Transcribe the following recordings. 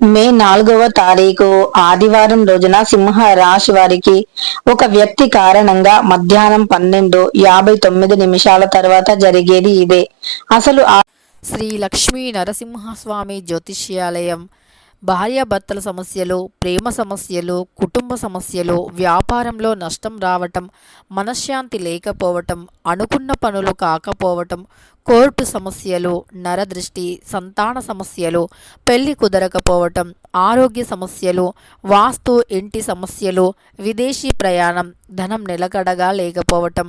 మే 4వ తారీఖు ఆదివారం రోజున సింహ రాశి వారికి ఒక వ్యక్తి కారణంగా మధ్యాహ్నం 12:59 తర్వాత జరిగేది ఇదే. అసలు శ్రీ లక్ష్మీ నరసింహస్వామి జ్యోతిష్యాలయం భార్యాభర్తల సమస్యలు, ప్రేమ సమస్యలు, కుటుంబ సమస్యలు, వ్యాపారంలో నష్టం రావటం, మనశ్శాంతి లేకపోవటం, అనుకున్న పనులు కాకపోవటం, కోర్టు సమస్యలు, నరదృష్టి, సంతాన సమస్యలు, పెళ్లి కుదరకపోవటం, ఆరోగ్య సమస్యలు, వాస్తు ఇంటి సమస్యలు, విదేశీ ప్రయాణం, ధనం నిలకడగా లేకపోవటం,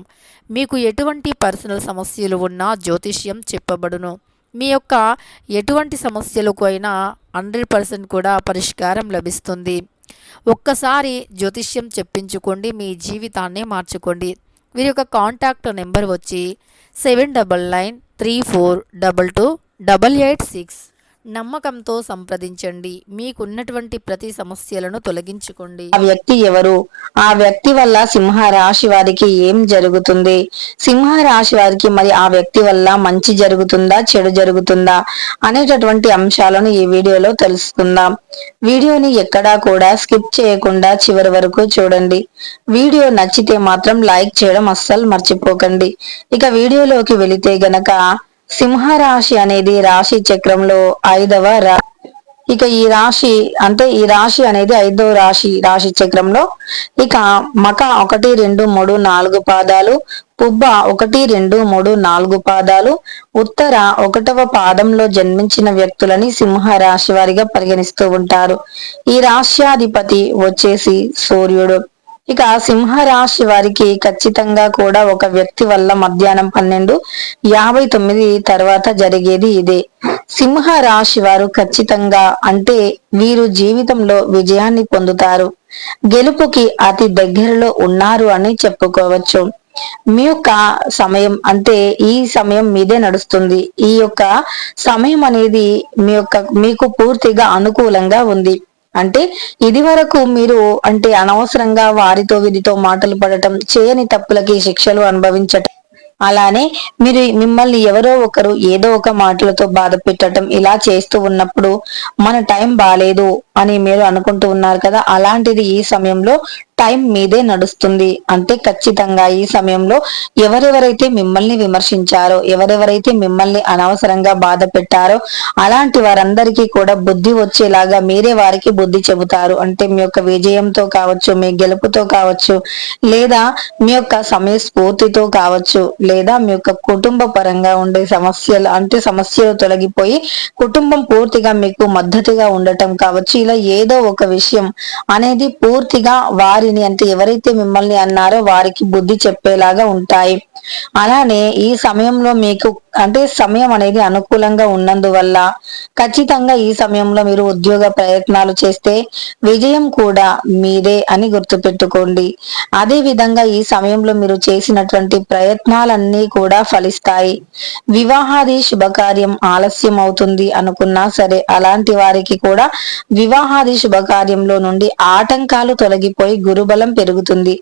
మీకు ఎటువంటి పర్సనల్ సమస్యలు ఉన్నా జ్యోతిష్యం చెప్పబడును. మీ యొక్క ఎటువంటి సమస్యలకు అయినా 100% కూడా పరిష్కారం లభిస్తుంది. ఒక్కసారి జ్యోతిష్యం చెప్పించుకోండి, మీ జీవితాన్ని మార్చుకోండి. వీరి యొక్క కాంటాక్ట్ నెంబర్ వచ్చి 7993422886. నమ్మకంతో సంప్రదించండి. మీకున్నటువంటి ప్రతి సమస్యలను తొలగించుకోండి. ఆ వ్యక్తి ఎవరు? ఆ వ్యక్తి వల్ల సింహ రాశి వారికి ఏం జరుగుతుంది? సింహ రాశి వారికి మరి ఆ వ్యక్తి వల్ల మంచి జరుగుతుందా, చెడు జరుగుతుందా అనేటటువంటి అంశాలను ఈ వీడియోలో తెలుసుకుందాం. వీడియోని ఎక్కడా కూడా స్కిప్ చేయకుండా చివరి వరకు చూడండి. వీడియో నచ్చితే మాత్రం లైక్ చేయడం అస్సలు మర్చిపోకండి. ఇక వీడియోలోకి వెళితే గనక సింహరాశి అనేది రాశి చక్రంలో 5వ ఇక ఈ రాశి అనేది 5వ రాశి చక్రంలో. ఇక మక 1 2 3 4 పాదాలు, పుబ్బ 1 2 3 4 పాదాలు, ఉత్తర 1వ పాదంలో జన్మించిన వ్యక్తులని సింహ రాశి వారిగా పరిగణిస్తూ ఉంటారు. ఈ రాశ్యాధిపతి వచ్చేసి సూర్యుడు. ఇక సింహ రాశి వారికి ఖచ్చితంగా కూడా ఒక వ్యక్తి వల్ల మధ్యాహ్నం 12:59 తర్వాత జరిగేది ఇదే. సింహ రాశి వారు ఖచ్చితంగా అంటే వీరు జీవితంలో విజయాన్ని పొందుతారు, గెలుపుకి అతి దగ్గరలో ఉన్నారు అని చెప్పుకోవచ్చు. మీ యొక్క సమయం అంటే ఈ సమయం మీదే నడుస్తుంది. ఈ యొక్క సమయం అనేది మీకు పూర్తిగా అనుకూలంగా ఉంది. అంటే ఇది వరకు మీరు అంటే అనవసరంగా వారితో వీరితో మాటలు పడటం, చేయని తప్పులకి శిక్షలు అనుభవించటం, అలానే మిమ్మల్ని ఎవరో ఒకరు ఏదో ఒక మాటలతో బాధ పెట్టడం ఇలా చేస్తూ ఉన్నప్పుడు మన టైం బాలేదు అని మీరు అనుకుంటూ ఉన్నారు కదా. అలాంటిది ఈ సమయంలో టైం మీదే నడుస్తుంది. అంటే ఖచ్చితంగా ఈ సమయంలో ఎవరెవరైతే మిమ్మల్ని విమర్శించారో, ఎవరెవరైతే మిమ్మల్ని అనవసరంగా బాధ పెట్టారో అలాంటి వారందరికీ కూడా బుద్ధి వచ్చేలాగా మీరే వారికి బుద్ధి చెబుతారు. అంటే మీ యొక్క విజయంతో కావచ్చు, మీ గెలుపుతో కావచ్చు, లేదా మీ యొక్క సమయస్ఫూర్తితో కావచ్చు, లేదా మీ యొక్క కుటుంబ పరంగా ఉండే సమస్యలు తొలగిపోయి కుటుంబం పూర్తిగా మీకు మద్దతుగా ఉండటం కావచ్చు. ఇలా ఏదో ఒక విషయం అనేది పూర్తిగా వారిని అంటే ఎవరైతే మిమ్మల్ని అన్నారో వారికి బుద్ధి చెప్పేలాగా ఉంటాయి. అలానే ఈ సమయంలో మీకు అంటే సమయం అనేది అనుకూలంగా ఉన్నందువల్ల ఖచ్చితంగా ఈ సమయంలో మీరు ఉద్యోగ ప్రయత్నాలు చేస్తే విజయం కూడా మీదే అని గుర్తుపెట్టుకోండి. అదే విధంగా ఈ సమయంలో మీరు చేసినటువంటి ప్రయత్నాలన్నీ కూడా ఫలిస్తాయి. వివాహాది శుభకార్యం ఆలస్యం అవుతుంది అనుకున్నా సరే అలాంటి వారికి కూడా వివాహాది శుభకార్యంలో నుండి ఆటంకాలు తొలగిపోయి గురుబలం పెరుగుతుంది.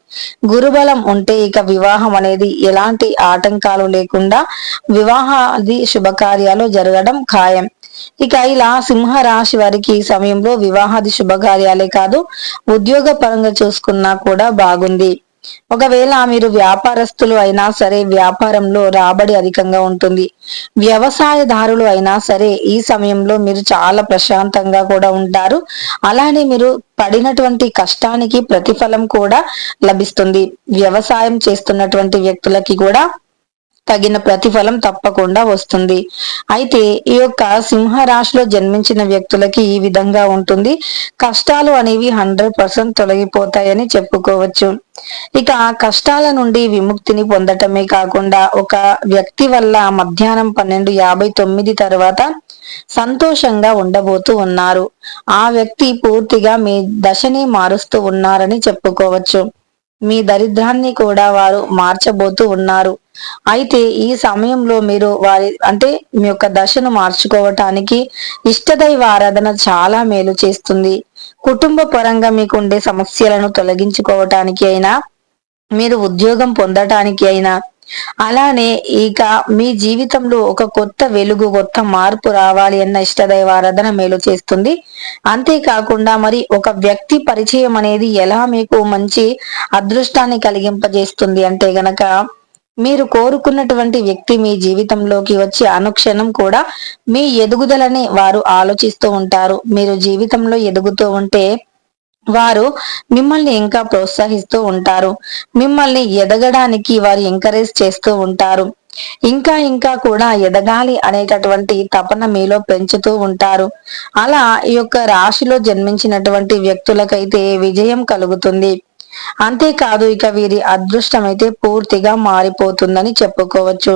గురుబలం ఉంటే ఇక వివాహం అనేది ఎలాంటి ఆటంకాలు లేకుండా వివాహాది శుభకార్యాలు జరగడం ఖాయం. ఇక ఇలా సింహ రాశి వారికి ఈ సమయంలో వివాహాది శుభకార్యాలే కాదు, ఉద్యోగ పరంగా చూసుకున్నా కూడా బాగుంది. ఒకవేళ మీరు వ్యాపారస్తులు అయినా సరే వ్యాపారంలో రాబడి అధికంగా ఉంటుంది. వ్యవసాయదారులు అయినా సరే ఈ సమయంలో మీరు చాలా ప్రశాంతంగా కూడా ఉంటారు. అలానే మీరు పడినటువంటి కష్టానికి ప్రతిఫలం కూడా లభిస్తుంది. వ్యవసాయం చేస్తున్నటువంటి వ్యక్తులకి కూడా తగిన ప్రతిఫలం తప్పకుండా వస్తుంది. అయితే ఈ యొక్క సింహ రాశిలో జన్మించిన వ్యక్తులకి ఈ విధంగా ఉంటుంది. కష్టాలు అనేవి 100% తొలగిపోతాయని చెప్పుకోవచ్చు. ఇక కష్టాల నుండి విముక్తిని పొందటమే కాకుండా ఒక వ్యక్తి వల్ల మధ్యాహ్నం 12:59 తర్వాత సంతోషంగా ఉండబోతూ ఉన్నారు. ఆ వ్యక్తి పూర్తిగా మీ దశని మారుస్తూ ఉన్నారని చెప్పుకోవచ్చు. మీ దరిద్రాన్ని కూడా వారు మార్చబోతూ ఉన్నారు. అయితే ఈ సమయంలో మీరు మీ యొక్క దశను మార్చుకోవటానికి ఇష్టదైవ ఆరాధన చాలా మేలు చేస్తుంది. కుటుంబ పరంగా మీకు ఉండే సమస్యలను తొలగించుకోవటానికి అయినా, మీరు ఉద్యోగం పొందటానికి అయినా, అలానే ఇక మీ జీవితంలో ఒక కొత్త వెలుగు, కొత్త మార్పు రావాలి అన్న ఇష్టదైవారాధన మేలు చేస్తుంది. అంతేకాకుండా మరి ఒక వ్యక్తి పరిచయం అనేది ఎలా మీకు మంచి అదృష్టాన్ని కలిగింపజేస్తుంది అంటే గనక, మీరు కోరుకున్నటువంటి వ్యక్తి మీ జీవితంలోకి వచ్చి అనుక్షణం కూడా మీ ఎదుగుదలని వారు ఆలోచిస్తూ ఉంటారు. మీరు జీవితంలో ఎదుగుతూ ఉంటే వారు మిమ్మల్ని ఇంకా ప్రోత్సహిస్తూ ఉంటారు. మిమ్మల్ని ఎదగడానికి వారు ఎంకరేజ్ చేస్తూ ఉంటారు. ఇంకా ఇంకా కూడా ఎదగాలి అనేటటువంటి తపన మీలో పెంచుతూ ఉంటారు. అలా ఈ యొక్క రాశిలో జన్మించినటువంటి వ్యక్తులకైతే విజయం కలుగుతుంది. అంతేకాదు ఇక వీరి అదృష్టం అయితే పూర్తిగా మారిపోతుందని చెప్పుకోవచ్చు.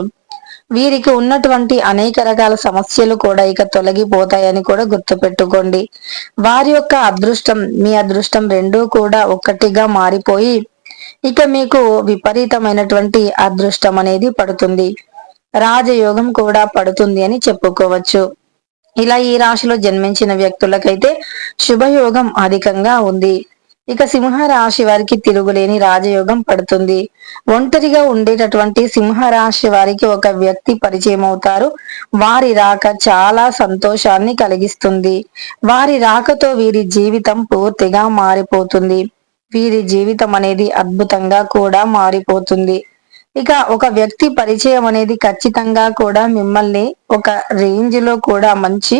వీరికి ఉన్నటువంటి అనేక రకాల సమస్యలు కూడా ఇక తొలగిపోతాయని కూడా గుర్తుపెట్టుకోండి. వారి యొక్క అదృష్టం, మీ అదృష్టం రెండూ కూడా ఒక్కటిగా మారిపోయి ఇక మీకు విపరీతమైనటువంటి అదృష్టం అనేది పడుతుంది. రాజయోగం కూడా పడుతుంది అని చెప్పుకోవచ్చు. ఇలా ఈ రాశిలో జన్మించిన వ్యక్తులకైతే శుభయోగం అధికంగా ఉంది. ఇక సింహ రాశి వారికి తిరుగులేని రాజయోగం పడుతుంది. ఒంటరిగా ఉండేటటువంటి సింహ రాశి వారికి ఒక వ్యక్తి పరిచయం అవుతారు. వారి రాక చాలా సంతోషాన్ని కలిగిస్తుంది. వారి రాకతో వీరి జీవితం పూర్తిగా మారిపోతుంది. వీరి జీవితం అనేది అద్భుతంగా కూడా మారిపోతుంది. ఇక ఒక వ్యక్తి పరిచయం అనేది ఖచ్చితంగా కూడా మిమ్మల్ని ఒక రేంజ్ లో కూడా మంచి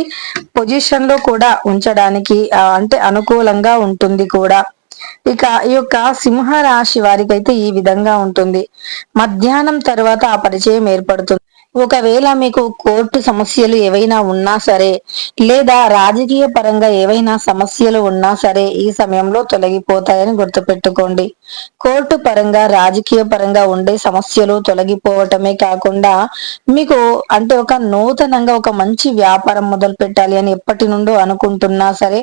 పొజిషన్ లో కూడా ఉంచడానికి అంటే అనుకూలంగా ఉంటుంది కూడా. ఇక ఈ యొక్క సింహ రాశి వారికి అయితే ఈ విధంగా ఉంటుంది. మధ్యాహ్నం తర్వాత ఆ పరిచయం ఏర్పడుతుంది. ఒకవేళ మీకు కోర్టు సమస్యలు ఏవైనా ఉన్నా సరే, లేదా రాజకీయ పరంగా ఏవైనా సమస్యలు ఉన్నా సరే ఈ సమయంలో తొలగిపోతాయని గుర్తుపెట్టుకోండి. కోర్టు పరంగా, రాజకీయ పరంగా ఉండే సమస్యలు తొలగిపోవటమే కాకుండా మీకు అంటే ఒక నూతనంగా ఒక మంచి వ్యాపారం మొదలు పెట్టాలి అని ఎప్పటి నుండో అనుకుంటున్నా సరే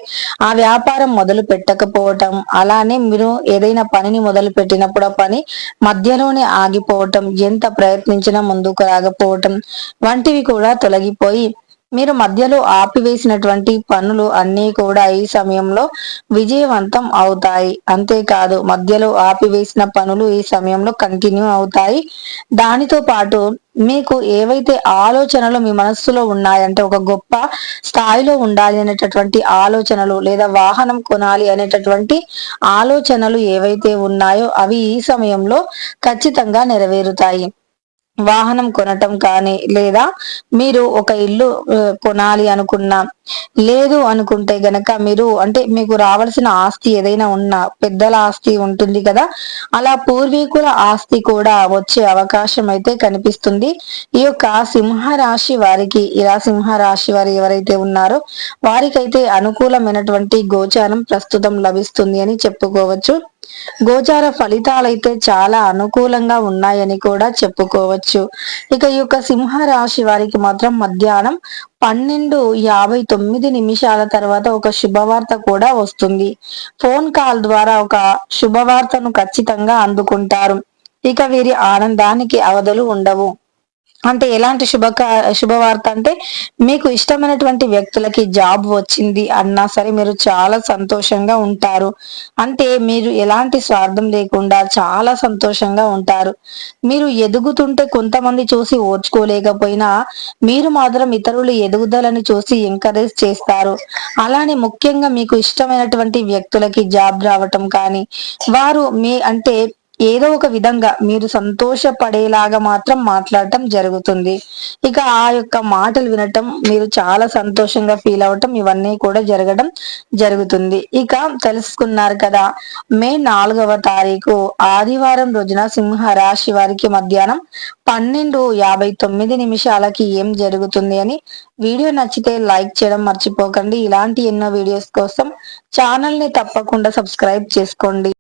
ఆ వ్యాపారం మొదలు పెట్టకపోవటం, అలానే మీరు ఏదైనా పనిని మొదలు పెట్టినప్పుడు ఆ పని మధ్యలోనే ఆగిపోవటం, ఎంత ప్రయత్నించినా ముందుకు రాకపోవటం వంటివి కూడా తొలగిపోయి మీరు మధ్యలో ఆపివేసినటువంటి పనులు అన్నీ కూడా ఈ సమయంలో విజయవంతం అవుతాయి. అంతేకాదు మధ్యలో ఆపివేసిన పనులు ఈ సమయంలో కంటిన్యూ అవుతాయి. దానితో పాటు మీకు ఏవైతే ఆలోచనలు మీ మనస్సులో ఉన్నాయంటే ఒక గొప్ప స్థాయిలో ఉండాలి అనేటటువంటి ఆలోచనలు, లేదా వాహనం కొనాలి అనేటటువంటి ఆలోచనలు ఏవైతే ఉన్నాయో అవి ఈ సమయంలో ఖచ్చితంగా నెరవేరుతాయి. వాహనం కొనటం కానీ, లేదా మీరు ఒక ఇల్లు కొనాలి అనుకున్నా, లేదు అనుకుంటే గనక మీరు అంటే మీకు రావాల్సిన ఆస్తి ఏదైనా ఉన్నా, పెద్దల ఆస్తి ఉంటుంది కదా, అలా పూర్వీకుల ఆస్తి కూడా వచ్చే అవకాశం అయితే కనిపిస్తుంది. ఈ యొక్క సింహ రాశి వారికి, ఇలా సింహ రాశి వారు ఎవరైతే ఉన్నారో వారికైతే అనుకూలమైనటువంటి గోచారం ప్రస్తుతం లభిస్తుంది అని చెప్పుకోవచ్చు. గోచార ఫలితాలైతే చాలా అనుకూలంగా ఉన్నాయని కూడా చెప్పుకోవచ్చు. ఇక ఈ యొక్క సింహ రాశి వారికి మాత్రం మధ్యాహ్నం 12:59 తర్వాత ఒక శుభవార్త కూడా వస్తుంది. ఫోన్ కాల్ ద్వారా ఒక శుభవార్తను ఖచ్చితంగా అందుకుంటారు. ఇక వీరి ఆనందానికి అవధులు ఉండవు. అంటే ఎలాంటి శుభవార్త అంటే మీకు ఇష్టమైనటువంటి వ్యక్తులకి జాబ్ వచ్చింది అన్నా సరే మీరు చాలా సంతోషంగా ఉంటారు. అంటే మీరు ఎలాంటి స్వార్థం లేకుండా చాలా సంతోషంగా ఉంటారు. మీరు ఎదుగుతుంటే కొంతమంది చూసి ఓర్చుకోలేకపోయినా మీరు మాత్రం ఇతరులు ఎదుగుదలని చూసి ఎంకరేజ్ చేస్తారు. అలానే ముఖ్యంగా మీకు ఇష్టమైనటువంటి వ్యక్తులకి జాబ్ రావటం కానీ, వారు మీ అంటే ఏదో ఒక విధంగా మీరు సంతోషపడేలాగా మాత్రం మాట్లాడటం జరుగుతుంది. ఇక ఆ యొక్క మాటలు వినటం, మీరు చాలా సంతోషంగా ఫీల్ అవటం, ఇవన్నీ కూడా జరగడం జరుగుతుంది. ఇక తెలుసుకున్నారు కదా, మే 4వ తారీఖు ఆదివారం రోజున సింహ రాశి వారికి మధ్యాహ్నం 12:59 ఏం జరుగుతుంది అని. వీడియో నచ్చితే లైక్ చేయడం మర్చిపోకండి. ఇలాంటి ఎన్నో వీడియోస్ కోసం ఛానల్ ని తప్పకుండా సబ్స్క్రైబ్ చేసుకోండి.